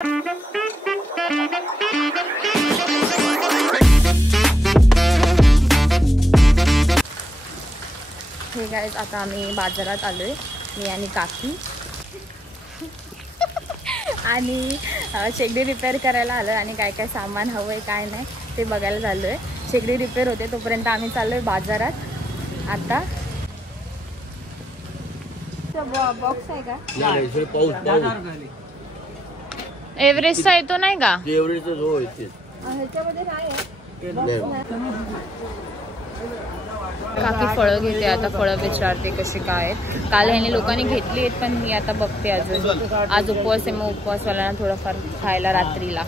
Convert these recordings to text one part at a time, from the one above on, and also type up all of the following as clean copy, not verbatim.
हे गाईज आता आम्ही बाजारात आलोय, मी आणि काकी आणि शेगडी रिपेअर करायला आलोय आणि काय काय सामान हवंय काय नाही ते बघायला चाललोय. शेगडी रिपेअर होते तोपर्यंत आम्ही चाललोय बाजारात. आता बॉक्स आहे का एव्हरेस्टचा येतो नाही का? ह्याच्यामध्ये नाही. काकी फळं घेते आता, फळं विचारते कशी काय आहेत. काल ह्याने लोकांनी घेतली आहेत पण मी आता बघते अजून. आज उपवास आहे मग उपवासवाल्यांना थोडंफार खायला रात्रीला.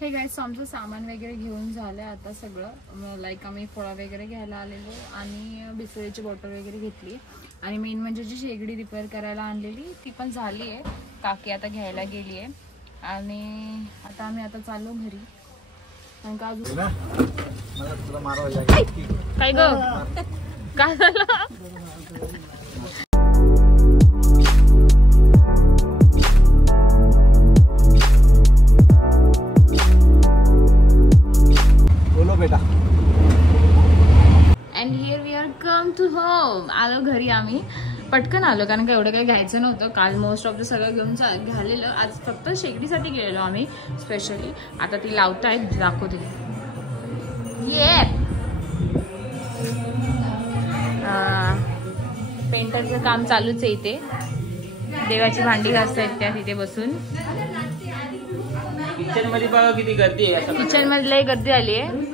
हे गाईस आमचं सामान वगैरे घेऊन झालं आता सगळं. लाईक आम्ही फळं वगैरे घ्यायला आलेलो आणि बिस्लरीची बॉटल वगैरे घेतली. आणि मेन म्हणजे जी शेगडी रिपेअर करायला आणलेली ती पण झाली आहे. काकी आता घ्यायला गेली आहे आणि आता आम्ही आता चाललो घरी. कारण का अजून काय ग काय झालं? And here we are come to home. आलो घरी आम्ही, पटकन आलो कारण का एवढं काही घ्यायचं नव्हतं. काल मोस्ट ऑफ द सगळं घेऊन घालेलं. आज फक्त शेगडीसाठी गेलेलो आम्ही स्पेशली. आता ती लावतायत दाखवते. ये पेंटरचं काम चालूच आहे इथे. देवाची भांडी घासतायत त्या तिथे बसून. किचन मध्ये बघा किती गर्दी आहे. किचन मध्ये लई गर्दी आली आहे.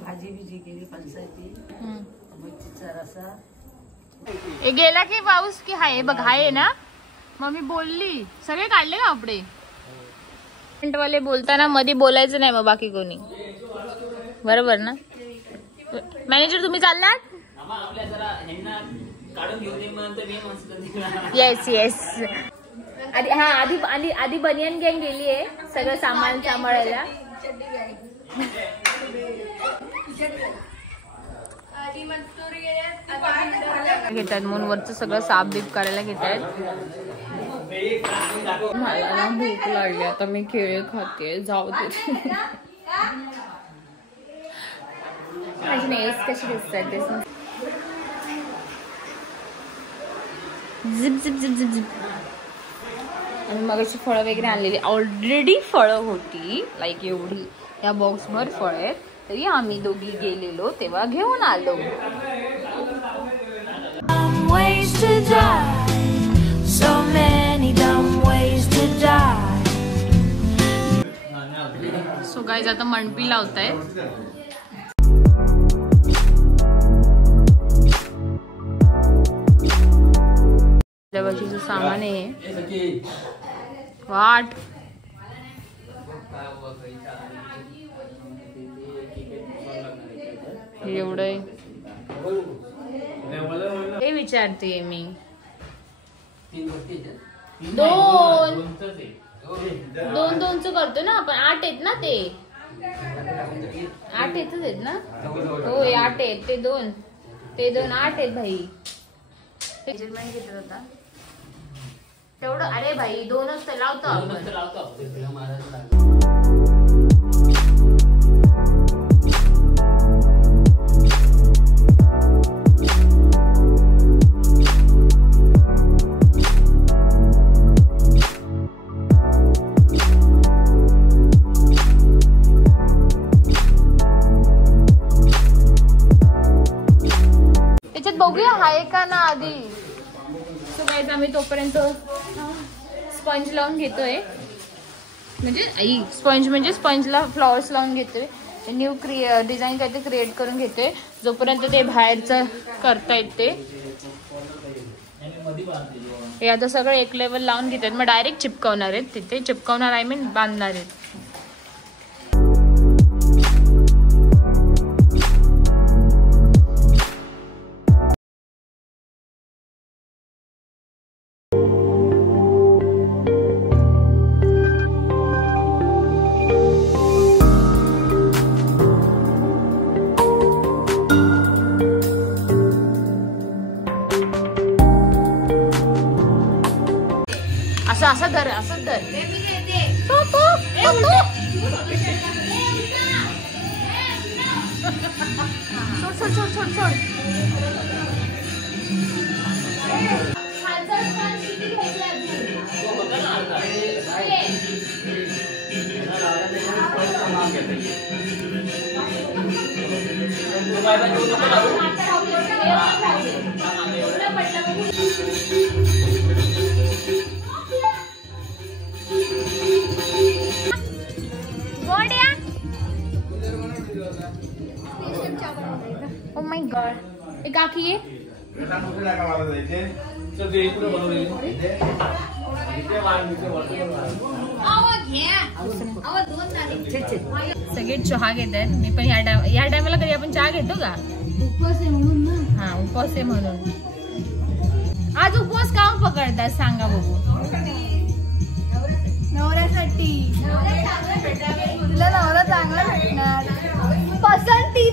भाजी बिजी केली फणसाची. गेला की पाऊस की हाय बघ हाय ना. मम्मी बोलली सगळे काढले का कपडे. वाले बोलताना मध्ये बोलायचं नाही मग बाकी कोणी. बरोबर ना मॅनेजर? तुम्ही चाललात? Yes yes. आधी हा आधी बनियन गँग गेली आहे सगळं सामान सांभाळायला. घेतात म्हणून वरचं सगळं साफ बीफ करायला घेतात. मला ना भूक लागली आता मी केळी खाते. जाऊ दे. माझी नेल्स कशी दिसतात ते zip zip zip zip zip. आणि मग अशी फळं वगैरे आणलेली. ऑलरेडी फळं होती लाईक एवढी या बॉक्स भर फळ आहेत. तरी आम्ही दोघी गेलेलो तेव्हा घेऊन आलो. सो गाईज आता मणपी लावतायत. देवाचीचं सामान आहे. वाट एवढं हे विचारते मी. दोनचं करतो ना आपण. 8 आहेत ना ते. 8 येतच आहेत ना. होय 8 आहेत. ते दोन 8 आहेत भाई. मेजरमेंट घेतलं होता तेवढं. अरे भाई 2च तर लावतो आपण. त्याच्यात बघूया हाय का ना आधी. सो गाईज आम्ही तोपर्यंत स्पंज लावून घेतोय. म्हणजे स्पंज म्हणजे स्पंजला फ्लॉवर्स लावून घेतोय. न्यू डिझाईन काहीतरी क्रिएट करून घेतोय. जोपर्यंत ते बाहेरचं करतायत ते हे आता सगळं एक लेवल लावून घेतात. मग डायरेक्ट चिपकवणार आहेत. तिथे चिपकवणार आय मीन बांधणार आहेत. असं धर असं धर. सोड सोड सोड सोड सोड. Oh my God. एक आखी आहे. सगळे चहा घेत आहेत. मी पण या टायमाला कधी आपण चहा घेतो का? उपवास आहे म्हणून ना. हा उपवास आहे म्हणून. आज उपवास का पकडतात सांगा बघू. नवऱ्यासाठी. तुला नवरा चांगला भेटणार. पसंती.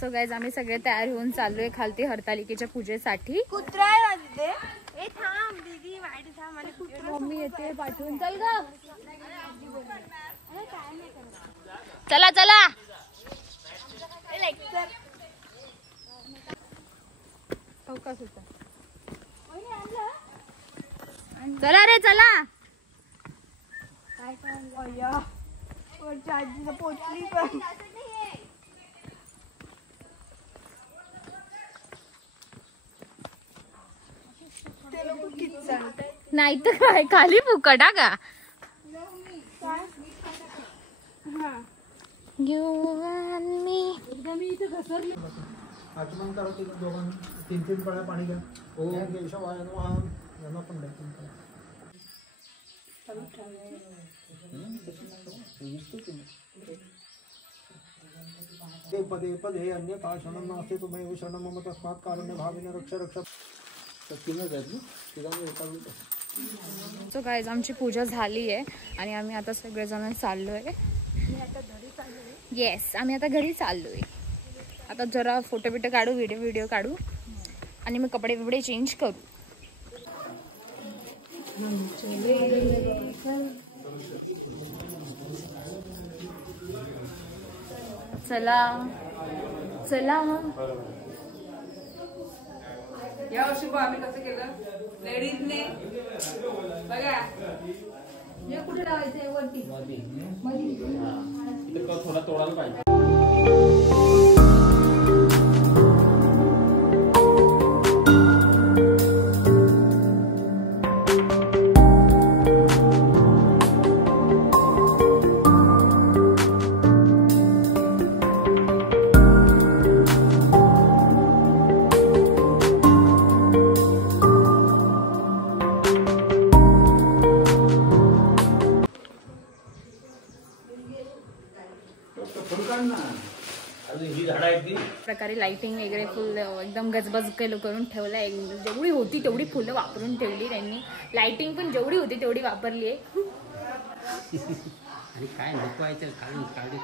सो गाईज आम्ही सगळे तयार होऊन चाललोय खालती हरतालिकेच्या पूजेसाठी. कुत्रा आहे ना तिथे. ए थांब दीदी वाईट थांब आणि कुत्रा. मम्मी येते पाठवून. चल ग चला चला. चला रे चला. काय काय वरच्या आजीला पोचली पण. नाही तर काय खाली फुकटा का. आचमन करा ते दोघांनी 3-3 पळ्या पाणी घ्या. ओम केशवाय नमः. यांना पण द्या. पदे पदे अन्य का शरणं नास्ते तुम्हें शरणं मम तस्मात् कारुण्य भावेन रक्ष रक्ष. सो गाईज आमची पूजा झाली आहे आणि आम्ही आता सगळेजण चाललोय. येस आम्ही आता घरी चाललोय. आता जरा फोटो बिटो काढू, व्हिडिओ काढू आणि मग कपडे बिपडे चेंज करू. चला चला. या वर्षी आम्ही कसं केलं लेडीजने बघा हे कुठे लावायचंय वरती. थोडा तोडायला पाहिजे. प्रकारे लाइटिंग वगैरे फुल एकदम गजबज करून ठेवलंय. जेवढी होती तेवढी फुलं वापरून ठेवली त्यांनी. लाइटिंग पण जेवढी होती तेवढी वापरली आहे. आणि काय नको आहे तर काढून काढू